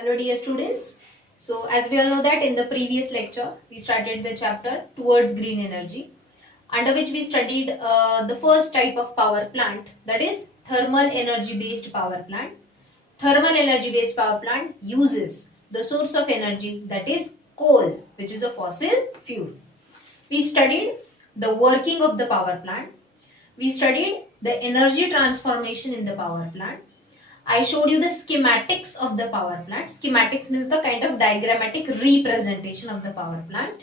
Hello dear students. So as we all know that in the previous lecture we started the chapter towards green energy, under which we studied the first type of power plant, that is thermal energy based power plant. Thermal energy based power plant uses the source of energy, that is coal, which is a fossil fuel. We studied the working of the power plant. We studied the energy transformation in the power plant. I showed you the schematics of the power plant. Schematics means the kind of diagrammatic representation of the power plant.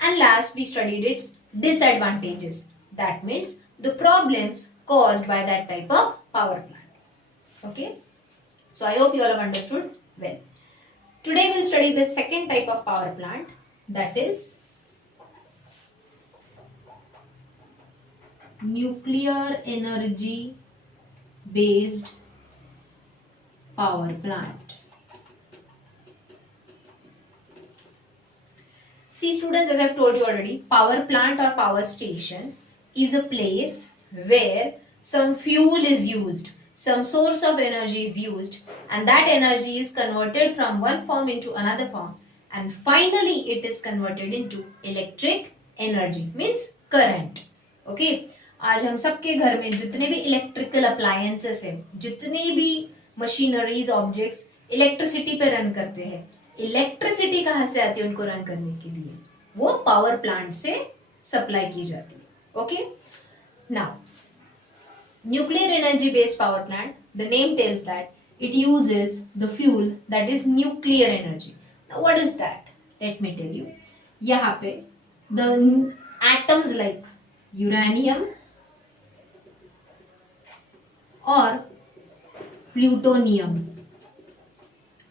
And last we studied its disadvantages. That means the problems caused by that type of power plant. Okay. So I hope you all have understood well. Today we will study the second type of power plant, that is nuclear energy based power plant. See students, as I have told you already, power plant or power station is a place where some fuel is used, some source of energy is used, and that energy is converted from one form into another form, and finally it is converted into electric energy, means current. Okay, आज हम सबके घर में जितने भी electrical appliances है, जितने भी मशीनरीज ऑब्जेक्ट्स इलेक्ट्रिसिटी पे रन करते हैं, इलेक्ट्रिसिटी कहाँ से आती है उनको रन करने के लिए? वो पावर प्लांट से सप्लाई की जाती है. Okay, now nuclear energy based power plant, the name tells that it uses the fuel that is nuclear energy. Now what is that? Let me tell you. यहाँ पे the atoms like uranium or plutonium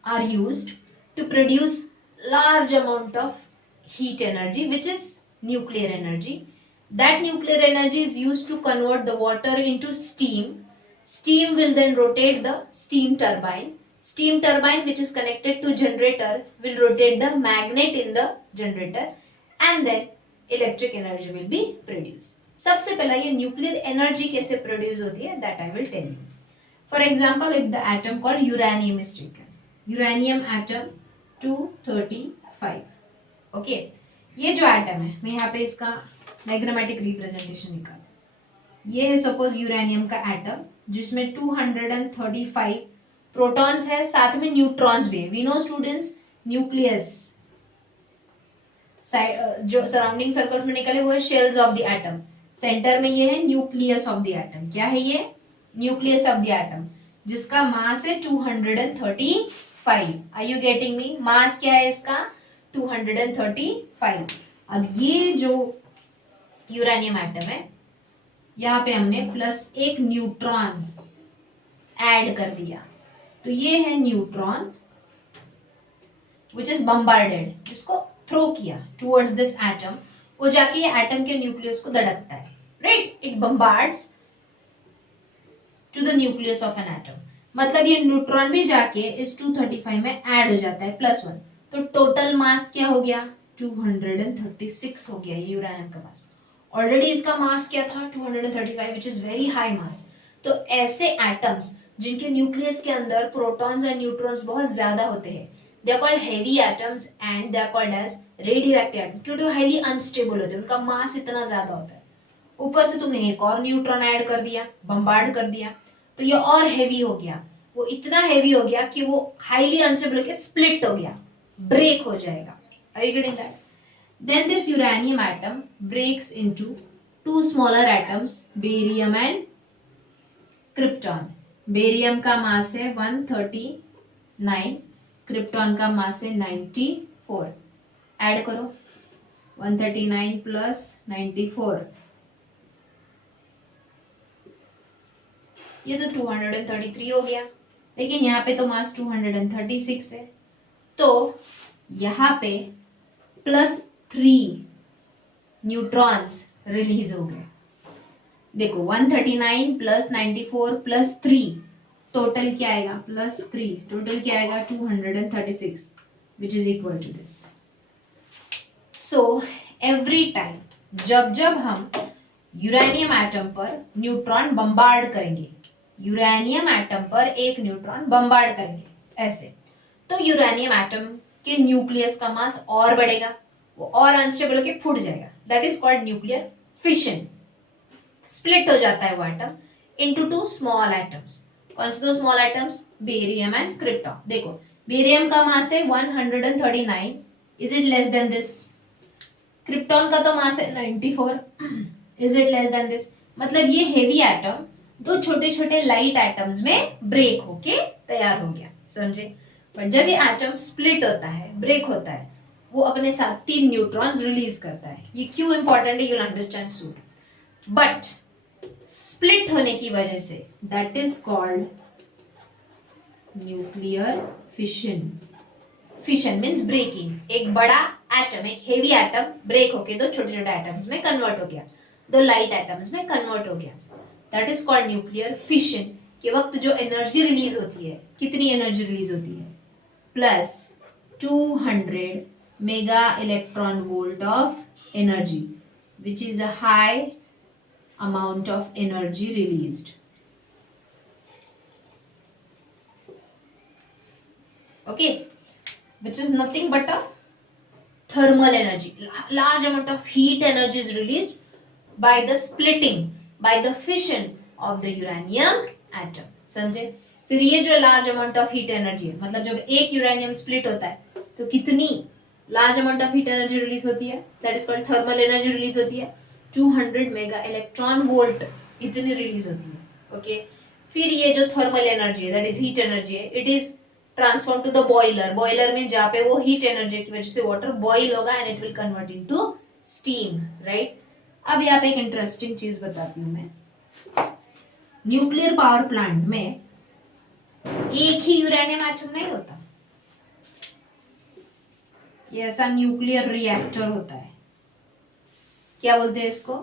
are used to produce large amount of heat energy, which is nuclear energy. That nuclear energy is used to convert the water into steam. Steam will then rotate the steam turbine. Steam turbine, which is connected to generator, will rotate the magnet in the generator, and then electric energy will be produced. सबसे पहला ये nuclear energy कैसे produce होती है, that I will tell you. For example, if the atom called uranium is taken, uranium atom 235. Okay, ये जो atom है, मैं यहाँ पे इसका डायग्रामेटिक रिप्रेजेंटेशन निकालता हूँ. ये है सपोज यूरेनियम का एटम, जिसमें 235 प्रोटॉन्स है, साथ में न्यूट्रॉन्स भी है. वी नो स्टूडेंट्स, न्यूक्लियस जो सराउंडिंग सर्कल्स में निकले वो है shells of the atom. Centre में ये है न्यूक्लियस ऑफ द एटम. क्या है ये? न्यूक्लियस ऑफ द एटम, जिसका मास है 235. Are you getting me? Mass क्या है इसका? 235. अब ये जो यूरेनियम एटम है, यहाँ पे हमने प्लस एक न्यूट्रॉन ऐड कर दिया, तो ये है न्यूट्रॉन विच इज बम्बार्डेड, जिसको थ्रो किया टुवर्ड्स दिस एटम. वो जाके ये एटम के न्यूक्लियस को धड़कता है, right? It bombards to the nucleus of an atom. मतलब ये न्यूट्रॉन भी जाके इस 235 में ऐड हो जाता है, +1. तो टोटल मास क्या हो गया? 236 हो गया ये यूरेनियम का मास. ऑलरेडी इसका मास क्या था? 235, विच इज वेरी हाई मास. तो ऐसे एटम्स जिनके न्यूक्लियस के अंदर प्रोटॉन्स और न्यूट्रॉन्स बहुत ज्यादा होते हैं, they are called heavy atoms and they are called as radioactive atoms, क्योंकि वो हाईली अनस्टेबल होते हैं, उनका मास इतना ज्यादा होता है. ऊपर से तुमने एक और न्यूट्रॉन ऐड कर दिया, बम्बार्ड कर दिया, तो ये और हेवी हो गया. वो इतना हेवी हो गया कि वो हाईली अनस्टेबल के स्प्लिट हो गया, ब्रेक हो जाएगा. Are you getting that? Then this uranium atom breaks into two smaller atoms, barium and krypton. Barium का मास है 139, क्रिप्टॉन का मास है 94. ऐड करो 139 प्लस 94, ये तो 233 हो गया. लेकिन यहाँ पे तो मास 236 है, तो यहाँ पे +3 न्यूट्रॉन्स रिलीज हो गए. देखो 139 प्लस 94 प्लस 3, टोटल क्या आएगा? +3, टोटल क्या आएगा? 236, which is equal to this. So every time जब जब हम यूरेनियम एटम पर न्यूट्रॉन बम्बार्ड करेंगे, यूरेनियम एटम पर एक न्यूट्रॉन बम्बार्ड करेंगे ऐसे, तो यूरेनियम एटम के न्यूक्लियस का मास और बढ़ेगा, वो और अनस्टेबल होके फूट जाएगा, that is called nuclear fission. Split हो जाता है वो atom into two small atoms. कौन से दो small atoms? Barium and krypton. देखो बेरियम का मास है 139, is it less than this? Krypton का तो मास है 94, is it less than this? मतलब ये हेवी एटम दो छोटे छोटे लाइट एटम्स में ब्रेक होके तैयार हो गया, समझे? पर जब ये एटम स्प्लिट होता है, ब्रेक होता है, वो अपने साथ 3 न्यूट्रॉन्स रिलीज करता है। ये क्यों इंपॉर्टेंट है, you will understand soon. But split होने की वजह से that is called nuclear fission. Fission means breaking. एक बड़ा एटम, एक हेवी एटम ब्रेक होके दो छोटे छोटे एटम्स में कन्वर्ट हो गया, दो लाइट एटम्स में कन्वर्ट हो गया, that is called nuclear fission. के वक्त जो एनर्जी रिलीज होती है, कितनी एनर्जी रिलीज होती है? Plus 200 mega electron volt of energy, which is a high amount of energy released. Okay, which is nothing but a thermal energy. Large amount of heat energy is released by the splitting, by the fission of the uranium atom. समझे? फिर ये जो large amount of heat energy है, मतलब जब एक uranium split होता है तो कितनी large amount of heat energy release होती है? That is called thermal energy release होती है। 200 मेगा इलेक्ट्रॉन वोल्ट इतनी रिलीज होती है। ओके, फिर ये जो थर्मल एनर्जी है, दैट इज हीट एनर्जी है, it is transform to the boiler. Boiler में जहाँ पे वो हीट एनर्जी की वजह से वाटर बॉईल होगा and it will convert into steam, right? अब यहाँ पे एक इंटरेस्टिंग चीज बताती हूँ मैं। न्यूक्लियर पावर प्लांट में एक ही यूरेनियम एटम नहीं होता, ये ऐसा न्यूक्लियर रिएक्टर होता है। क्या बोलते हैं इसको?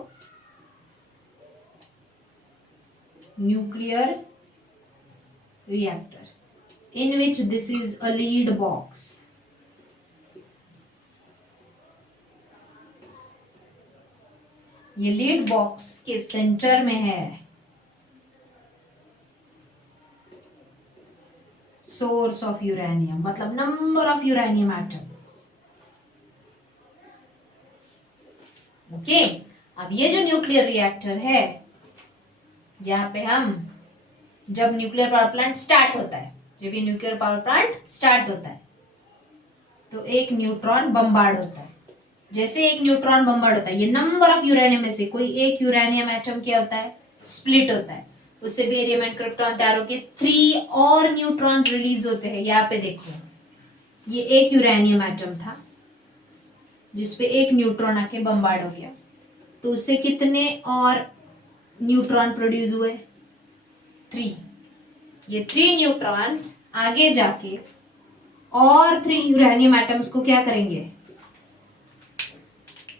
Nuclear reactor, in which this is a lead box. ये लीड बॉक्स के सेंटर में है सोर्स ऑफ यूरेनियम, मतलब number of uranium atoms. Okay, अब ये जो न्यूक्लियर रिएक्टर है, यहाँ पे हम जब न्यूक्लियर पावर प्लांट स्टार्ट होता है, जब ये न्यूक्लियर पावर प्लांट स्टार्ट होता है तो एक न्यूट्रॉन बम्बार्ड होता है। जैसे एक न्यूट्रॉन बम्बार्ड होता है, ये नंबर ऑफ यूरेनियम में से कोई एक यूरेनियम एटम क्या होता है? स्प्लिट होता है, उससे बेरियम एंड क्रिप्टॉन तैयार होकर 3 और न्यूट्रॉन्स रिलीज होते हैं। यहाँ पे देखो, ये एक यूरेनियम एटम था जिसपे एक न्यूट्रॉन आके बम्बार्ड हो गया, तो उससे कितने और न्यूट्रॉन प्रोड्यूस हुए? 3। ये 3 न्यूट्रॉन्स आगे जाके और 3 यूरेनियम एटम्स को क्या करेंगे?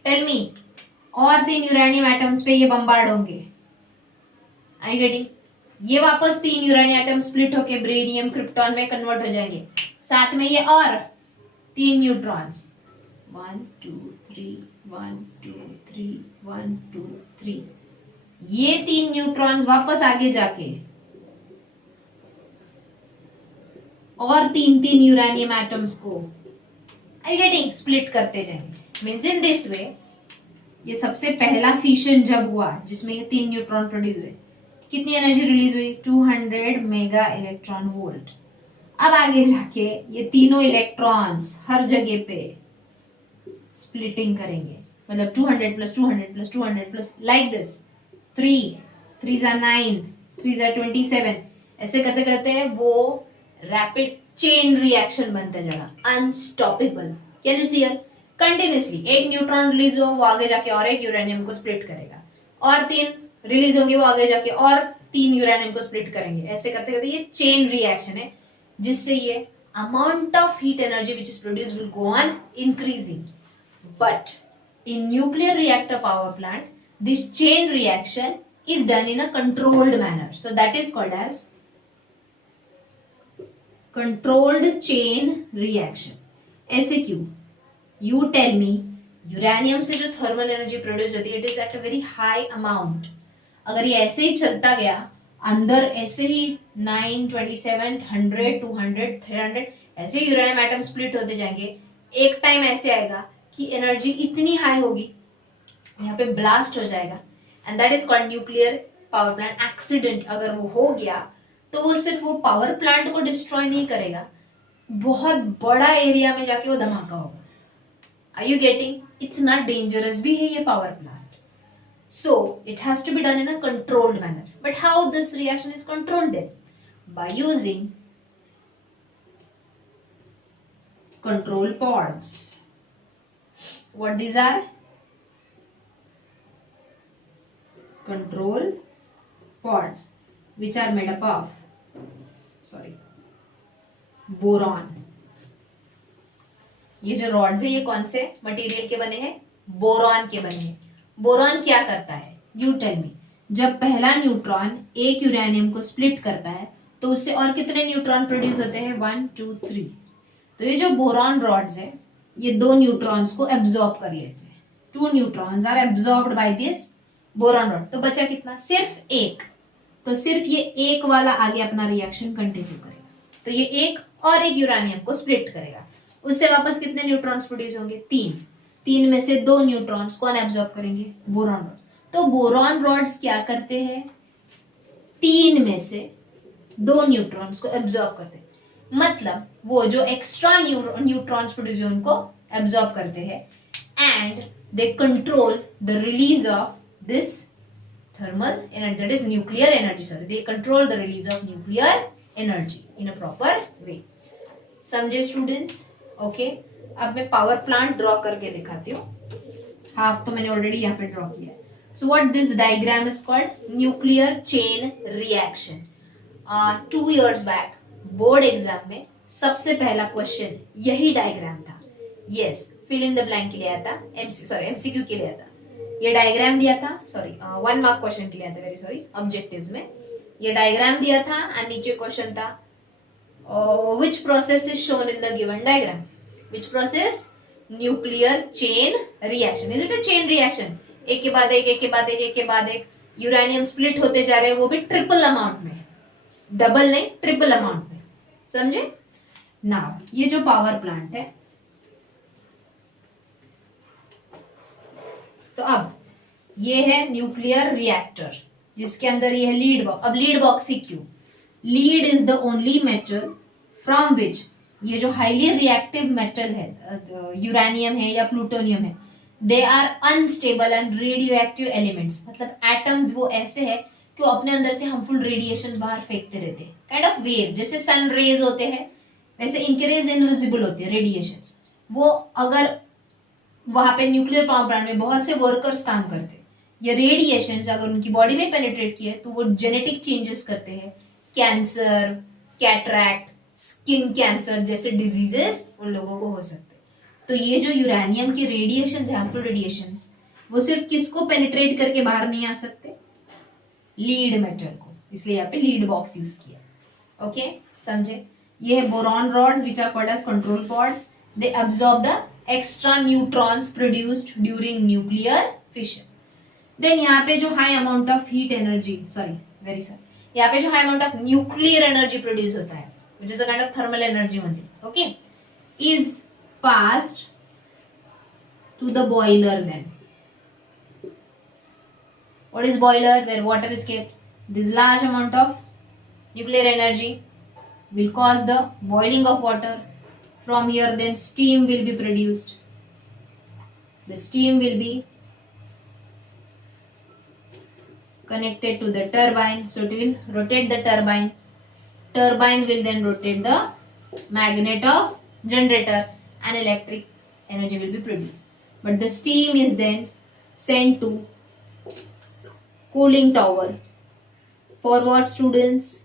टेल मी, और 3 यूरेनियम एटम्स पे ये बम्बार्ड होंगे। I getting? ये वापस 3 यूरेनियम एटम स्प्लिट होके बेरियम क्रिप्टॉन में कन्वर्ट हो जाएंगे, साथ में ये और 3 न्यूट्रॉन्स, 1 2 3 1 2 3 1 2 3, ये 3 न्यूट्रॉन्स वापस आगे जाके और 3 यूरेनियम एटम्स को, आई गेटिंग, स्प्लिट करते जाएंगे। मीन्स इन दिस वे ये सबसे पहला फिशन जब हुआ जिसमें ये 3 न्यूट्रॉन प्रोड्यूस हुए, कितनी एनर्जी रिलीज हुई? 200 मेगा इलेक्ट्रॉन वोल्ट। अब आगे जाके ये तीनों इलेक्ट्रॉन्स हर जगह पे स्प्लिटिंग करेंगे, मतलब 200 plus 200 plus 200 plus like this, 3 3 9 3 27, ऐसे करते करते वो रैपिड चेन रिएक्शन बनता जाएगा, unstoppable. Can you see here? Continuously एक न्यूट्रॉन रिलीज हो, वो आगे जाके और एक यूरेनियम को स्प्लिट करेगा, और 3 रिलीज होंगे, वो आगे जाके और 3 यूरेनियम को स्प्लिट करेंगे। ऐसे करते करते ये चेन रिएक्शन है, जिससे ये amount of heat energy which is produce will go on increasing. But in nuclear reactor power plant, this chain reaction is done in a controlled manner, so that is called as controlled chain reaction. ऐसे क्यों? You tell me, uranium से जो thermal energy produce होती है, it is at a very high amount. अगर ये ऐसे ही चलता गया अंदर ऐसे ही 9, 27, 100, 200, 300 ऐसे यूरेनियम एटम स्प्लिट होते जाएंगे। एक टाइम ऐसे आएगा कि एनर्जी इतनी हाई होगी, यहाँ पे ब्लास्ट हो जाएगा, and that is called nuclear power plant accident. अगर वो हो गया तो वो सिर्फ वो पावर प्लांट को डिस्ट्रॉय नहीं करेगा, बहुत बड़ा एरिया में जाके वो धमाका होगा। Are you getting? इतना डेंजरस भी है ये power plant. So it has to be done in a controlled manner. But how this reaction is controlled then? By using control pods. What these are? Control pods, which are made up of, boron. ये जो rods है ये कौन से material के बने हैं? Boron के बने हैं। बोरॉन क्या करता है? You tell me. जब पहला न्यूट्रॉन एक यूरेनियम को स्प्लिट करता है तो उससे और कितने न्यूट्रॉन प्रोड्यूस होते हैं? 1, 2, 3। तो ये जो बोरॉन रॉड्स है ये 2 न्यूट्रॉन्स को एब्जॉर्ब कर लेते हैं। 2 neutrons are absorbed by this boron rod. तो बचा कितना? सिर्फ एक। तो सिर्फ ये एक वाला आगे अपना रिएक्शन कंटिन्यू करेगा। तो ये एक और एक यूरेनियम को स्प्लिट करेगा, उससे वापस कितने न्यूट्रॉन्स प्रोड्यूस होंगे? 3। 3 में से 2 न्यूट्रॉन्स कौन एब्जॉर्ब करेंगे? Boron rod. तो बोरॉन रॉड्स क्या करते हैं? 3 में से 2 न्यूट्रॉन्स को एब्जॉर्ब करते हैं। मतलब वो जो एक्स्ट्रा न्यूट्रॉन्स प्रोड्यूस उनको एब्जॉर्ब करते हैं, and they control the release of this thermal energy, that is nuclear energy, sorry, they control the release of nuclear energy in a proper way. समझे स्टूडेंट्स? ओके, अब मैं power plant draw करके दिखाती हूँ। Half तो मैंने already यहाँ पे ड्रॉ किया है। So what this diagram is called? Nuclear chain reaction. 2 years back board exam में सबसे पहला क्वेश्चन यही डायग्राम था। Yes, fill in the blank के लिए आया था, एमसीक्यू के लिए आया था। ये डायग्राम दिया था, 1 मार्क क्वेश्चन के लिए आया था, वेरी सॉरी, ऑब्जेक्टिव्स में ये डायग्राम दिया था एंड नीचे क्वेश्चन था which process is shown in the given diagram? Which process? Nuclear chain reaction. Is it a chain reaction? एक के बाद एक, एक के बाद एक, एक के बाद एक यूरेनियम स्प्लिट होते जा रहे हैं, वो भी ट्रिपल अमाउंट में, डबल नहीं, ट्रिपल अमाउंट में। समझे? नाउ ये जो पावर प्लांट है, तो अब ये है न्यूक्लियर रिएक्टर जिसके अंदर ये है लीड बॉक्स। अब लीड बॉक्स ही क्यों? Lead is the only metal from which ये जो हाईली रिएक्टिव मेटल है, यूरेनियम है या प्लूटोनियम है, they are unstable and radioactive elements. मतलब एटम्स वो ऐसे है कि वो अपने अंदर से हार्मफुल रेडिएशन बाहर फेंकते रहते हैं, काइंड ऑफ वेव। जैसे सन रेज होते हैं वैसे इनके रेज इनविजिबल होती है, रेडिएशंस। वो अगर वहां पे न्यूक्लियर पावर प्लांट में बहुत से वर्कर्स काम करते हैं, ये रेडिएशंस अगर उनकी बॉडी में पेनिट्रेट किए तो वो जेनेटिक चेंजेस करते हैं। कैंसर, कैटरैक्ट, स्किन कैंसर जैसे डिजीजेस उन लोगों को हो सकते हैं। तो ये जो यूरेनियम के रेडिएशंस, हार्मफुल रेडिएशंस, वो सिर्फ किसको पेनिट्रेट करके बाहर नहीं आ सकते? लीड मेटल को। इसलिए यहाँ पे लीड बॉक्स यूज किया। ओके, समझे? ये है boron rods which are called as control pods. They absorb the extra neutrons produced during nuclear fission. Then यहाँ पे जो high amount of heat energy, यहाँ पे जो high amount of nuclear energy produce होता है, which is a kind of thermal energy only, okay, is passed to the boiler then. What is boiler? Where water is kept. This large amount of nuclear energy will cause the boiling of water. From here then steam will be produced. The steam will be connected to the turbine, so it will rotate the turbine. Turbine will then rotate the magnet of generator and electric energy will be produced. But the steam is then sent to cooling tower. For what, students?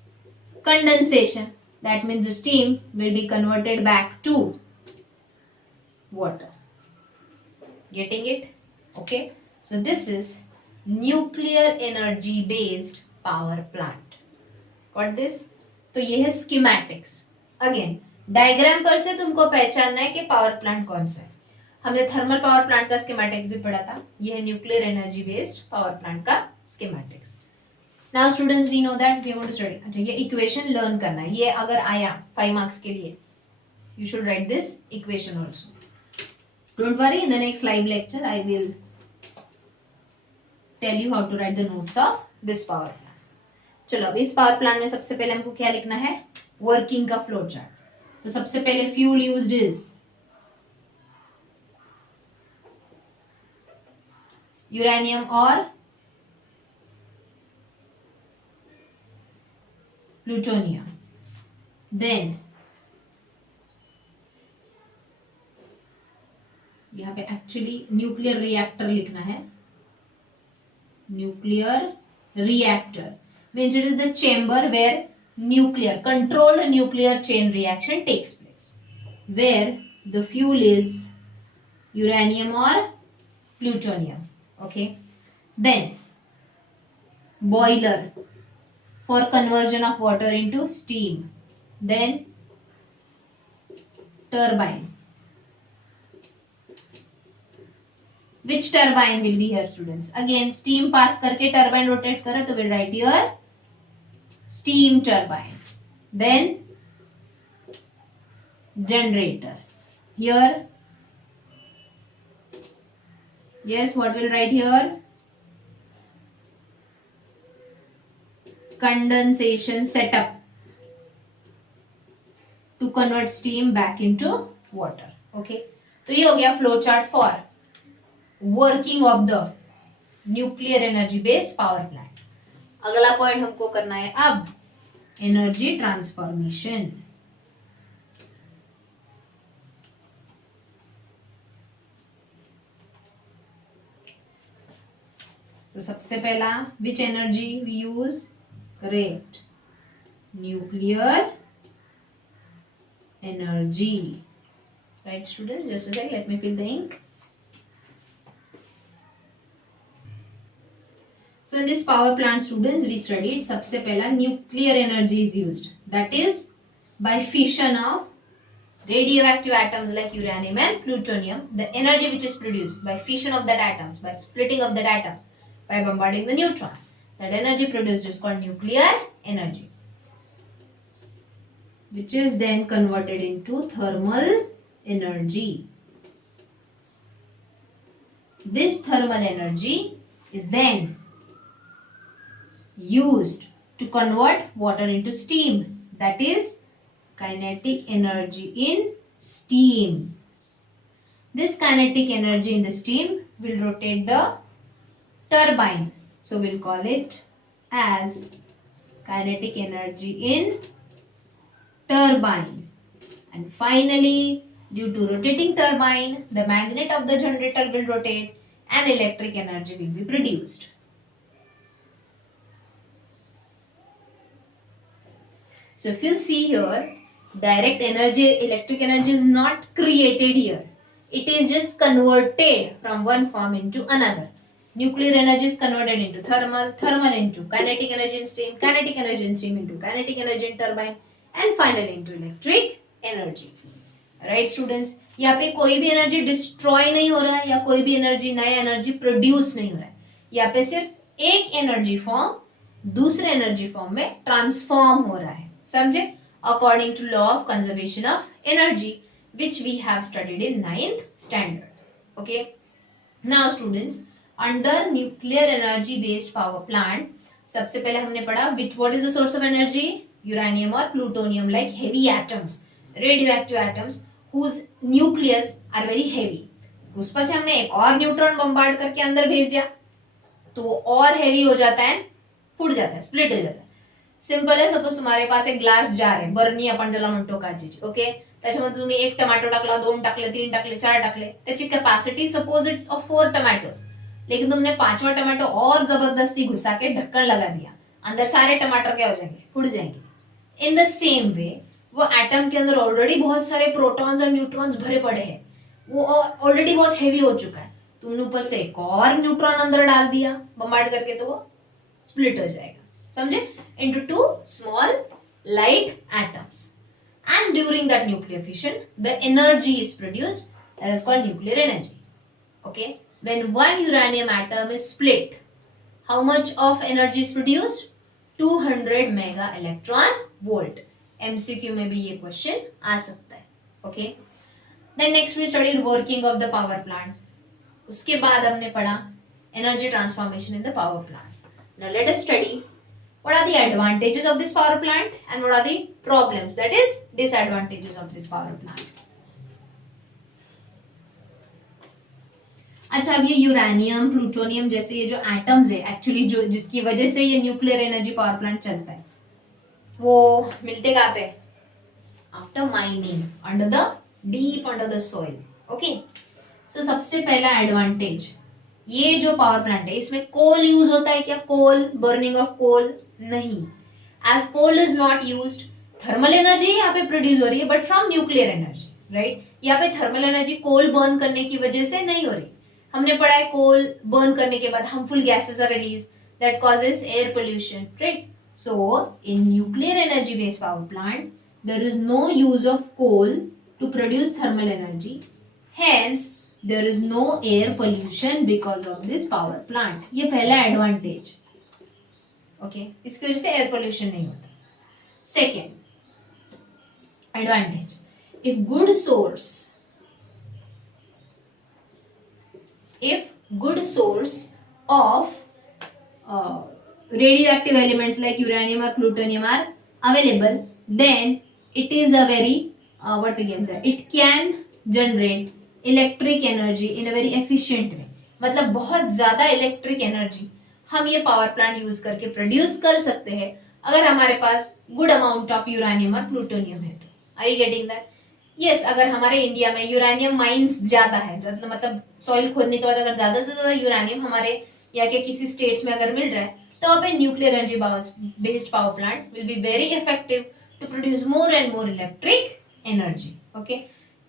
Condensation. That means the steam will be converted back to water. Getting it? Okay. So this is nuclear energy based power plant. Got this? तो ये है schematics. Again diagram पर से तुमको पहचानना है कि power plant कौन सा है। हमने थर्मल पावर प्लांट का स्कीमेटिक्स भी पढ़ा था। ये है nuclear energy based power plant का schematics. Now students we know that we are going to study. अच्छा, ये इक्वेशन लर्न करना है. ये अगर आया 5 मार्क्स के लिए, you should write this equation also. Don't worry, in the next live lecture I will tell you how to write the notes of this power plant. चलो, अब इस पावर प्लांट में सबसे पहले हमको क्या लिखना है, वर्किंग का फ्लो चार्ट. तो सबसे पहले फ्यूल यूज्ड इज यूरेनियम और प्लूटोनियम. देन यहाँ पे एक्चुअली न्यूक्लियर रिएक्टर लिखना है. Nuclear reactor means it is the chamber where controlled nuclear chain reaction takes place, where the fuel is uranium or plutonium. Okay, then boiler for conversion of water into steam, then turbine. Which turbine will be here, students? Again, steam pass करके turbine rotate करे तो we'll write here steam turbine. Then generator. Here, yes, what we'll write here? Condensation setup to convert steam back into water. Okay, तो ये हो गया flow chart for working of the nuclear energy based power plant. अगला point हमको करना है अब energy transformation. तो सबसे पहला which energy we use, correct, nuclear energy. Right student, just a second, let me fill the ink. So in this power plant, students, we studied सबसे पहला nuclear energy is used, that is by fission of radioactive atoms like uranium and plutonium. The energy which is produced by fission of that atoms, by splitting of that atoms, by bombarding the neutron, that energy produced is called nuclear energy, which is then converted into thermal energy. This thermal energy is then used to convert water into steam, that is kinetic energy in steam. This kinetic energy in the steam will rotate the turbine, so we'll call it as kinetic energy in turbine. And finally, due to rotating turbine, the magnet of the generator will rotate and electric energy will be produced. So if you see here, direct energy, electric energy is not created here. It is just converted from one form into another. Nuclear energy is converted into thermal, thermal into kinetic energy in steam, kinetic energy in steam into kinetic energy in turbine, and finally into electric energy. Right students? यहाँ पे कोई भी energy destroy नहीं हो रहा है या कोई भी एनर्जी नया एनर्जी प्रोड्यूस नहीं हो रहा है. यहाँ पे सिर्फ एक एनर्जी फॉर्म दूसरे एनर्जी फॉर्म में ट्रांसफॉर्म हो रहा है. समझे? According to law of conservation of energy, which we have studied in 9th standard. Okay. Now students, under nuclear energy based power plant, सबसे पहले हमने पढ़ा what is the source of energy? Uranium or plutonium, like heavy atoms, radioactive atoms whose nucleus are very heavy. उस पर से हमने एक और न्यूट्रॉन बम्बार्ड करके अंदर भेज दिया तो वो और हेवी हो जाता है, फुट जाता है, स्प्लिट हो जाता है. सिंपल आहे, सपोज तुम्हारे पास एक ग्लास जार आहे, बरणी आपण ज्याला म्हणतो काचेची. ओके, त्याच्यामध्ये तुम्ही एक टमाटो टाकला, 2 टाकले, 3 टाकले, 4 टाकले, त्याची capacity suppose it's of 4 tomatoes, लेकिन तुमने 5वां टमाटो और जबरदस्ती घुसा के ढक्कन लगा दिया, अंदर सारे टमाटर क्या हो जाएंगे, फूट जाएंगे. इन द सेम वे वो एटम के अंदर ऑलरेडी बहुत सारे प्रोटॉन्स और न्यूट्रॉन्स भरे पड़े हैं, वो ऑलरेडी बहुत हेवी हो चुका है, तुमने ऊपर से एक और न्यूट्रॉन अंदर डाल दिया बम्बार्ड करके तो वो स्प्लिट हो जाएगा. समझे? into 2 small light atoms, and during that nuclear fission the energy is produced, that is called nuclear energy. Okay, when one uranium atom is split, how much of energy is produced? 200 mega electron volt. MCQ में भी ये question आ सकता है। Okay, then next we studied working of the power plant. उसके बाद हमने पढ़ा energy transformation in the power plant. Now let us study what are the advantages of this power plant and what are the problems, that is disadvantages of this power plant. अच्छा, अब ये uranium plutonium जैसे ये जो atoms है actually जो जिसकी वजह से ये न्यूक्लियर एनर्जी पावर प्लांट चलता है, वो मिलते कहाँ पे? After mining under the deep under the soil. Okay, so सबसे पहला एडवांटेज, ये जो पावर प्लांट है इसमें कोल यूज होता है क्या? कोल, बर्निंग ऑफ कोल नहीं। As coal is not used, thermal energy यहाँ पे प्रोड्यूस हो रही है but from nuclear energy, right. यहाँ पे थर्मल एनर्जी कोल बर्न करने की वजह से नहीं हो रही। हमने पढ़ा है कोल बर्न करने के बाद harmful gases are release that causes air pollution, right. So in nuclear energy based power plant there is no use of coal to produce thermal energy, hence there is no air pollution because of this power plant। ये पहला advantage. Okay, इसकी वजह से air pollution नहीं होता। Second advantage, if good source of radioactive elements like uranium or plutonium are available, then it is a very what we can say, it can generate electric energy in a very efficient way. मतलब बहुत ज्यादा electric energy हम ये power plant use करके produce कर सकते हैं अगर हमारे पास गुड अमाउंट ऑफ यूरेनियम और प्लूटोनियम है तो। Are you getting that? Yes, अगर हमारे इंडिया में यूरेनियम माइंस ज्यादा है, मतलब सॉइल खोदने के बाद अगर ज्यादा से ज्यादा यूरेनियम हमारे यहाँ के किसी स्टेट्स में अगर मिल रहा है तो वहाँ पे nuclear energy based power plant will be very effective to produce more and more electric energy. Okay,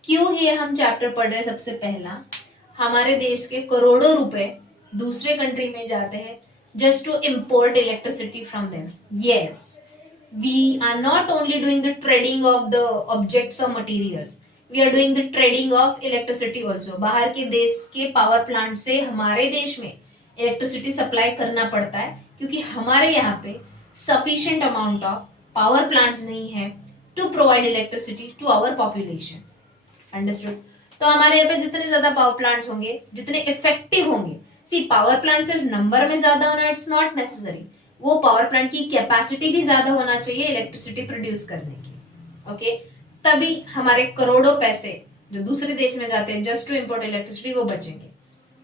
क्यों ये हम चैप्टर पढ़ रहे हैं? सबसे पहला, हमारे देश के करोड़ों रुपए दूसरे कंट्री में जाते हैं just to import electricity from them. Yes, we are not only doing the trading of the objects और materials, we are doing the trading of electricity also. बाहर के देश के पावर प्लांट से हमारे देश में इलेक्ट्रिसिटी सप्लाई करना पड़ता है क्योंकि हमारे यहाँ पे sufficient amount of power plants नहीं है to provide electricity to our population. Understood? तो हमारे यहाँ पे जितने ज्यादा पावर प्लांट्स होंगे, जितने इफेक्टिव होंगे, सी पावर प्लांट सिर्फ नंबर में ज्यादा होना इट्स नॉट नेसेसरी, वो पावर प्लांट की कैपेसिटी भी ज्यादा होना चाहिए इलेक्ट्रिसिटी प्रोड्यूस करने की। ओके, तभी हमारे करोड़ों पैसे जो दूसरे देश में जाते हैं जस्ट टू इम्पोर्ट इलेक्ट्रिसिटी वो बचेंगे।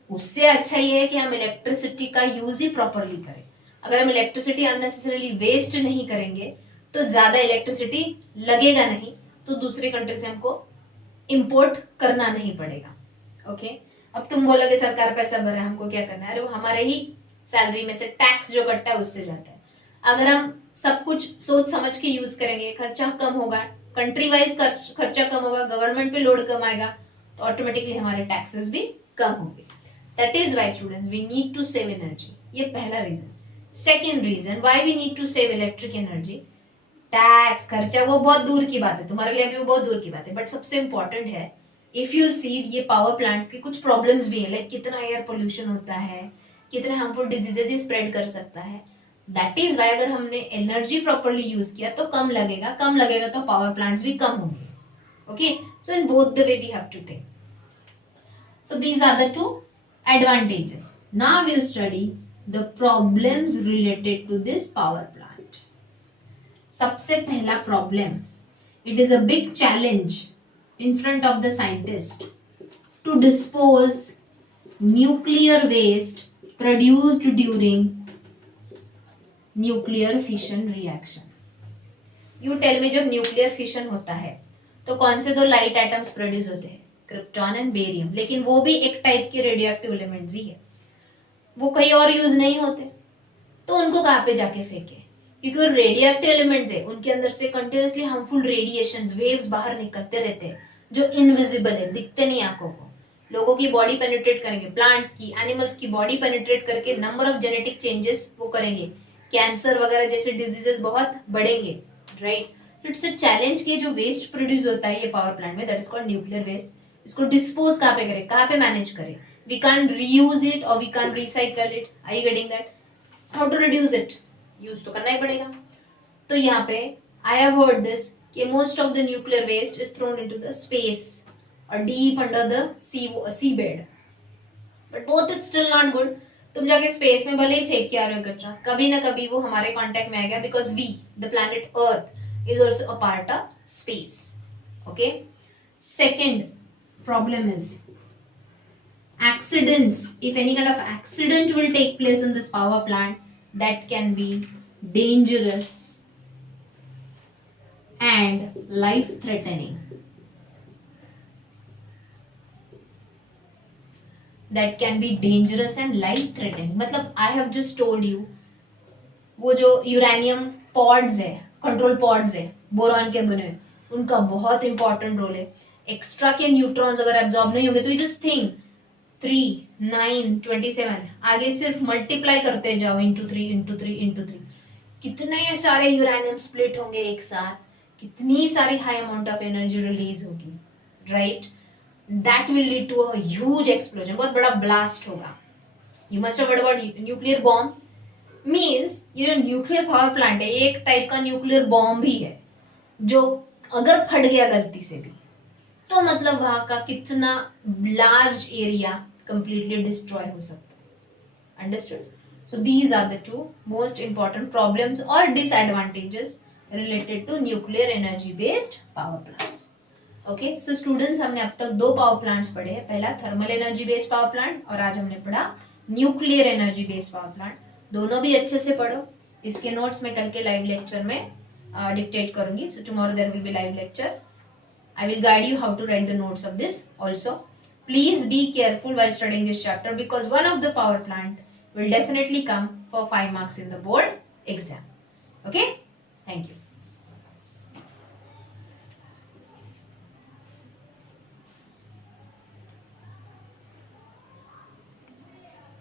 उससे अच्छा ये है कि हम इलेक्ट्रिसिटी का यूज ही प्रॉपरली करें। अगर हम इलेक्ट्रिसिटी अननेसेसरीली वेस्ट नहीं करेंगे तो ज्यादा इलेक्ट्रिसिटी लगेगा नहीं, तो दूसरे कंट्री से हमको इंपोर्ट करना नहीं पड़ेगा। ओके, अब तुम बोलोगे सरकार पैसा भर रहा है, हमको क्या करना है? अरे वो हमारे ही सैलरी में से टैक्स जो कटता है उससे जाता है। अगर हम सब कुछ सोच समझ के यूज करेंगे, खर्चा कम होगा, कंट्री वाइज खर्चा कम होगा, गवर्नमेंट पे लोड कम आएगा, तो ऑटोमेटिकली हमारे टैक्सेस भी कम होंगे। That is why students we need to save energy. ये पहला reason. Second reason why we need to save electric energy, tax खर्चा वो बहुत दूर की बात है, तुम्हारे लिए भी वो बहुत दूर की बात है, बट सबसे इंपॉर्टेंट है इफ यू सी ये पावर प्लांट्स की कुछ प्रॉब्लम्स भी है, लाइक कितना एयर पोल्यूशन होता है, कितने हार्मफुल डिजीजेस स्प्रेड कर सकता है। दैट इज वाई अगर हमने एनर्जी प्रॉपरली यूज किया तो कम लगेगा तो पावर प्लांट्स भी कम होंगे। Okay, so in both the way we have to think. So these are the two advantages. Now we will study the problems related to this power plant. सबसे पहला problem, it is a big challenge in front of the scientist to dispose nuclear waste produced during nuclear fission reaction. You tell me, जब nuclear fission होता है तो कौन से दो light atoms produce होते हैं? Krypton and barium. लेकिन वो भी एक टाइप के रेडियोएक्टिव एलिमेंट्स ही है, वो कहीं और यूज नहीं होते, तो उनको कहाँ पे जाके फेंके? क्योंकि वो रेडियोएक्टिव एलिमेंट्स है, उनके अंदर से कंटिन्यूअसली हार्मफुल रेडिएशंस, वेव्स बाहर निकलते रहते हैं जो इनविजिबल है, दिखते नहीं आंखों को। लोगों की बॉडी पेनिट्रेट करेंगे, प्लांट्स की, एनिमल्स की बॉडी पेनिट्रेट करके नंबर ऑफ जेनेटिक चेंजेस वो करेंगे, कैंसर वगैरह जैसे डिजीजेस बहुत बढ़ेंगे, right. So it's a challenge कि जो वेस्ट प्रोड्यूस होता है ये पावर प्लांट में, that is called nuclear waste, इसको डिस्पोज कहाँ पे करें, कहाँ पे मैनेज करें? वी कैन रीयूज इट और we can recycle it. Are you getting that? How to reduce it? Use तो करना ही पड़ेगा। तो यहाँ पे आई हैव हर्ड दिस कि most of the nuclear waste is thrown into the space और deep under the sea bed, but both it's still not good. तुम जाके स्पेस में भले ही फेंक के आ रहे हो कचरा, कभी ना कभी वो हमारे कांटेक्ट में आएगा, because we the planet earth is also a part of space. Okay, second problem is accidents. If any kind of accident will take place in this power plant, that can be dangerous and life threatening. That can be dangerous and life threatening. मतलब I have just told you, वो जो uranium pods है, control pods है boron के बने, उनका बहुत important role है। एक्स्ट्रा के न्यूट्रॉन्स अगर एब्जॉर्ब नहीं होंगे तो यू जस्ट थिंक 3, 9, 27 आगे सिर्फ मल्टीप्लाई करते जाओ इंटू 3 इंटू 3 इंटू 3, कितने सारे यूरेनियम स्प्लिट होंगे एक साथ, कितनी सारी high amount of energy release होगी, right? That will lead to a huge explosion, बहुत बड़ा ब्लास्ट होगा। You must have heard about nuclear bomb, means ये जो न्यूक्लियर पावर प्लांट है एक टाइप का न्यूक्लियर बॉम्ब भी है, जो अगर फट गया गलती से भी तो मतलब वहां का कितना लार्ज एरिया completely destroy हो सकता है। Understood? So these are the two most important problems or disadvantages related to nuclear energy based power plants. Okay, so students हमने अब तक 2 पावर प्लांट्स पढ़े हैं, पहला thermal energy based power plant और आज हमने पढ़ा nuclear energy based power plant. दोनों भी अच्छे से पढ़ो, इसके नोट्स मैं कल के लाइव लेक्चर में डिक्टेट करूंगी। So tomorrow there will be live lecture. I will guide you how to write the notes of this also. Please be careful while studying this chapter because one of the power plant will definitely come for 5 marks in the board exam. Okay? Thank you.